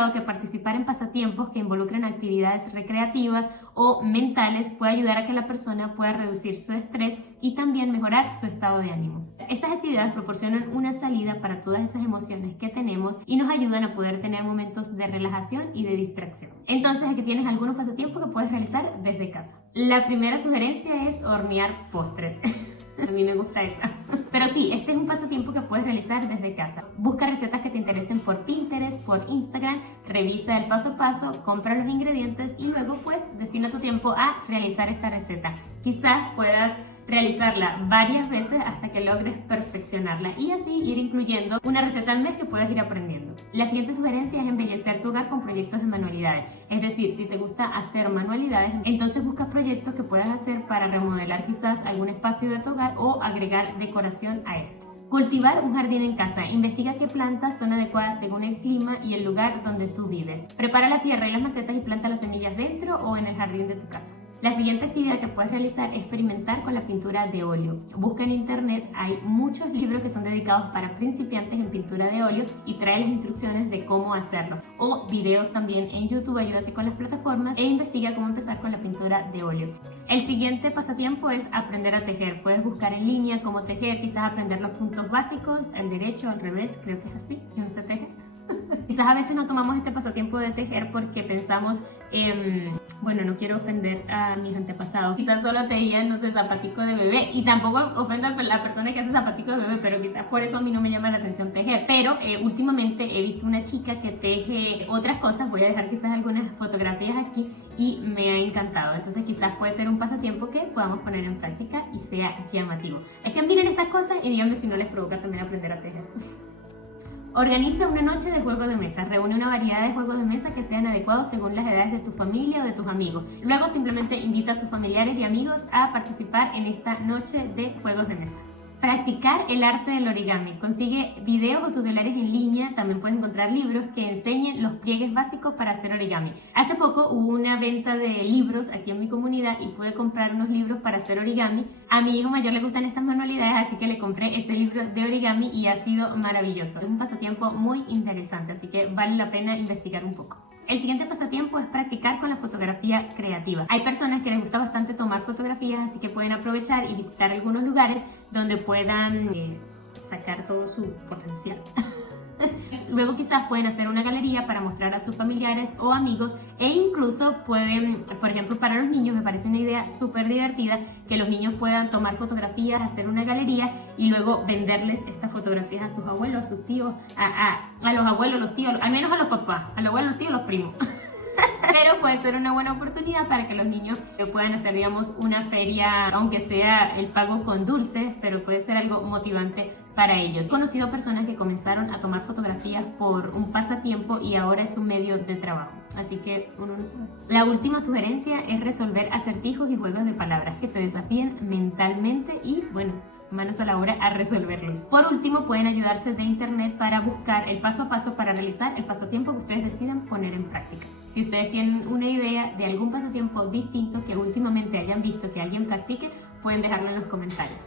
demostrado que participar en pasatiempos que involucran actividades recreativas o mentales puede ayudar a que la persona pueda reducir su estrés y también mejorar su estado de ánimo. Estas actividades proporcionan una salida para todas esas emociones que tenemos y nos ayudan a poder tener momentos de relajación y de distracción. Entonces, aquí tienes algunos pasatiempos que puedes realizar desde casa. La primera sugerencia es hornear postres. A mí me gusta esa. Pero sí, este es un pasatiempo que puedes realizar desde casa. Busca recetas que te interesen por Pinterest, por Instagram, revisa el paso a paso, compra los ingredientes y luego pues destina tu tiempo a realizar esta receta. Quizás puedas realizarla varias veces hasta que logres perfeccionarla y así ir incluyendo una receta al mes que puedas ir aprendiendo. La siguiente sugerencia es embellecer tu hogar con proyectos de manualidades. Es decir, si te gusta hacer manualidades, entonces busca proyectos que puedas hacer para remodelar quizás algún espacio de tu hogar o agregar decoración a este. Cultivar un jardín en casa. Investiga qué plantas son adecuadas según el clima y el lugar donde tú vives. Prepara la tierra y las macetas y planta las semillas dentro o en el jardín de tu casa. La siguiente actividad que puedes realizar es experimentar con la pintura de óleo. Busca en internet, hay muchos libros que son dedicados para principiantes en pintura de óleo y trae las instrucciones de cómo hacerlo. O videos también en YouTube, ayúdate con las plataformas e investiga cómo empezar con la pintura de óleo. El siguiente pasatiempo es aprender a tejer. Puedes buscar en línea cómo tejer, quizás aprender los puntos básicos, el derecho, al revés, creo que es así, yo no sé tejer. Quizás a veces no tomamos este pasatiempo de tejer porque pensamos, bueno, no quiero ofender a mis antepasados. Quizás solo tejían, no sé, zapatico de bebé. Y tampoco ofendo a la persona que hace zapatico de bebé, pero quizás por eso a mí no me llama la atención tejer. Pero últimamente he visto una chica que teje otras cosas. Voy a dejar quizás algunas fotografías aquí y me ha encantado. Entonces quizás puede ser un pasatiempo que podamos poner en práctica y sea llamativo. Es que miren estas cosas y díganme si no les provoca también aprender a tejer. Organiza una noche de juegos de mesa. Reúne una variedad de juegos de mesa que sean adecuados según las edades de tu familia o de tus amigos. Luego simplemente invita a tus familiares y amigos a participar en esta noche de juegos de mesa. Practicar el arte del origami. Consigue videos o tutoriales en línea. También puedes encontrar libros que enseñen los pliegues básicos para hacer origami. Hace poco hubo una venta de libros aquí en mi comunidad y pude comprar unos libros para hacer origami. A mi hijo mayor le gustan estas manualidades, así que le compré ese libro de origami y ha sido maravilloso. Es un pasatiempo muy interesante, así que vale la pena investigar un poco. El siguiente pasatiempo es practicar con la fotografía creativa. Hay personas que les gusta bastante tomar fotografías, así que pueden aprovechar y visitar algunos lugares donde puedan sacar todo su potencial. Luego quizás pueden hacer una galería para mostrar a sus familiares o amigos e incluso pueden, por ejemplo, para los niños me parece una idea súper divertida que los niños puedan tomar fotografías, hacer una galería y luego venderles estas fotografías a sus abuelos, a sus tíos, a los abuelos, los tíos, al menos a los papás, a los abuelos, los tíos, los primos. Pero puede ser una buena oportunidad para que los niños puedan hacer, digamos, una feria, aunque sea el pago con dulces, pero puede ser algo motivante para ellos. He conocido personas que comenzaron a tomar fotografías por un pasatiempo y ahora es un medio de trabajo, así que uno no sabe. La última sugerencia es resolver acertijos y juegos de palabras que te desafíen mentalmente y, bueno, manos a la obra a resolverlos. Por último, pueden ayudarse de internet para buscar el paso a paso para realizar el pasatiempo que ustedes decidan poner en práctica. Si ustedes tienen una idea de algún pasatiempo distinto que últimamente hayan visto que alguien practique, pueden dejarlo en los comentarios.